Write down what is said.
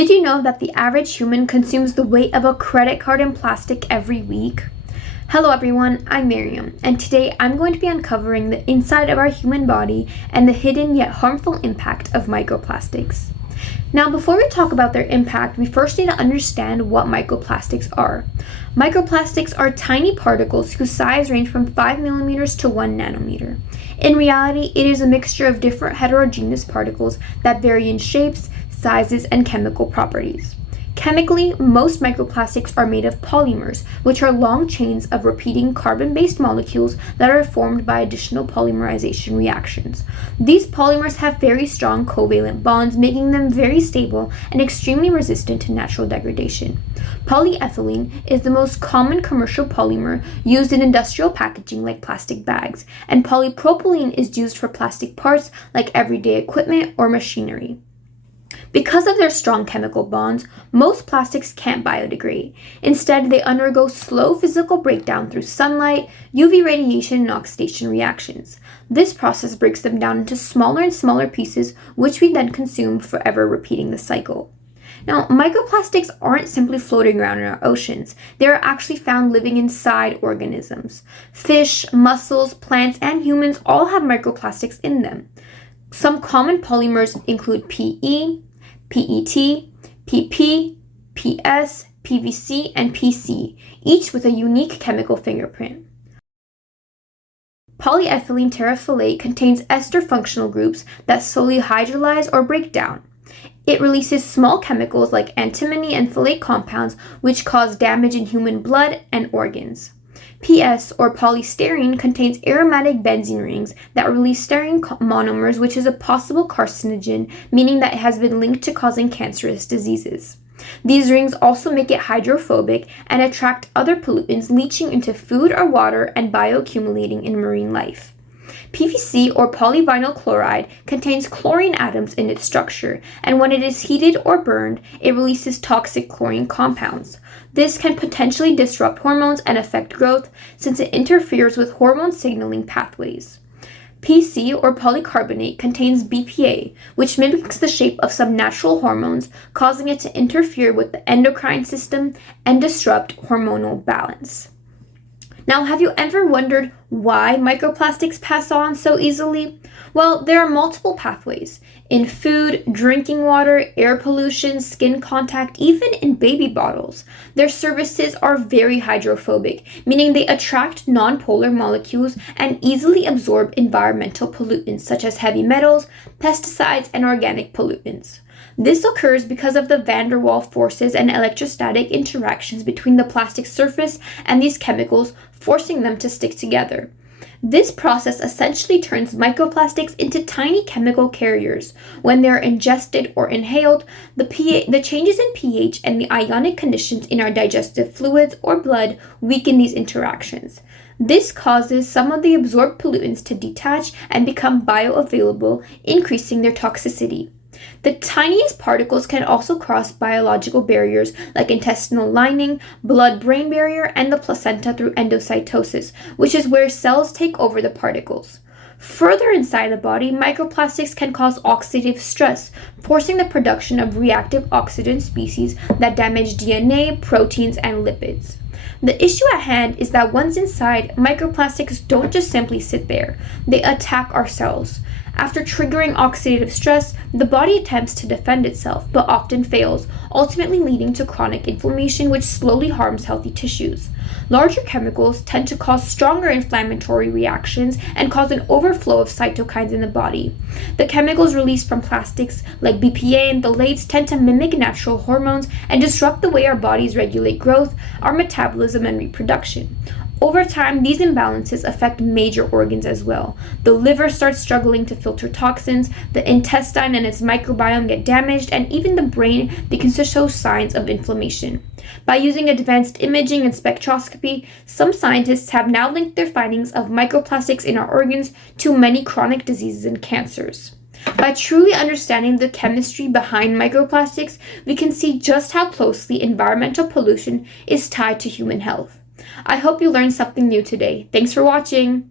Did you know that the average human consumes the weight of a credit card in plastic every week? Hello everyone, I'm Miriam, and today I'm going to be uncovering the inside of our human body and the hidden yet harmful impact of microplastics. Now, before we talk about their impact, we first need to understand what microplastics are. Microplastics are tiny particles whose size range from 5 millimeters to 1 nanometer. In reality, it is a mixture of different heterogeneous particles that vary in shapes, sizes, and chemical properties. Chemically, most microplastics are made of polymers, which are long chains of repeating carbon-based molecules that are formed by additional polymerization reactions. These polymers have very strong covalent bonds, making them very stable and extremely resistant to natural degradation. Polyethylene is the most common commercial polymer used in industrial packaging like plastic bags, and polypropylene is used for plastic parts like everyday equipment or machinery. Because of their strong chemical bonds, most plastics can't biodegrade. Instead, they undergo slow physical breakdown through sunlight, UV radiation, and oxidation reactions. This process breaks them down into smaller and smaller pieces, which we then consume, forever repeating the cycle. Now, microplastics aren't simply floating around in our oceans. They are actually found living inside organisms. Fish, mussels, plants, and humans all have microplastics in them. Some common polymers include PE, PET, PP, PS, PVC, and PC, each with a unique chemical fingerprint. Polyethylene terephthalate contains ester functional groups that slowly hydrolyze or break down. It releases small chemicals like antimony and phthalate compounds, which cause damage in human blood and organs. PS, or polystyrene, contains aromatic benzene rings that release styrene monomers, which is a possible carcinogen, meaning that it has been linked to causing cancerous diseases. These rings also make it hydrophobic and attract other pollutants, leaching into food or water and bioaccumulating in marine life. PVC, or polyvinyl chloride, contains chlorine atoms in its structure, and when it is heated or burned, it releases toxic chlorine compounds. This can potentially disrupt hormones and affect growth, since it interferes with hormone signaling pathways. PC, or polycarbonate, contains BPA, which mimics the shape of some natural hormones, causing it to interfere with the endocrine system and disrupt hormonal balance. Now, have you ever wondered why microplastics pass on so easily? Well, there are multiple pathways. In food, drinking water, air pollution, skin contact, even in baby bottles. Their surfaces are very hydrophobic, meaning they attract nonpolar molecules and easily absorb environmental pollutants such as heavy metals, pesticides, and organic pollutants. This occurs because of the van der Waals forces and electrostatic interactions between the plastic surface and these chemicals, forcing them to stick together. This process essentially turns microplastics into tiny chemical carriers. When they are ingested or inhaled, the changes in pH and the ionic conditions in our digestive fluids or blood weaken these interactions. This causes some of the absorbed pollutants to detach and become bioavailable, increasing their toxicity. The tiniest particles can also cross biological barriers like intestinal lining, blood-brain barrier, and the placenta through endocytosis, which is where cells take over the particles. Further inside the body, microplastics can cause oxidative stress, forcing the production of reactive oxygen species that damage DNA, proteins, and lipids. The issue at hand is that once inside, microplastics don't just simply sit there. They attack our cells. After triggering oxidative stress, the body attempts to defend itself, but often fails, ultimately leading to chronic inflammation, which slowly harms healthy tissues. Larger chemicals tend to cause stronger inflammatory reactions and cause an overflow of cytokines in the body. The chemicals released from plastics, like BPA and phthalates, tend to mimic natural hormones and disrupt the way our bodies regulate growth, our metabolism, and reproduction. Over time, these imbalances affect major organs as well. The liver starts struggling to filter toxins, the intestine and its microbiome get damaged, and even the brain begins to show signs of inflammation. By using advanced imaging and spectroscopy, some scientists have now linked their findings of microplastics in our organs to many chronic diseases and cancers. By truly understanding the chemistry behind microplastics, we can see just how closely environmental pollution is tied to human health. I hope you learned something new today. Thanks for watching.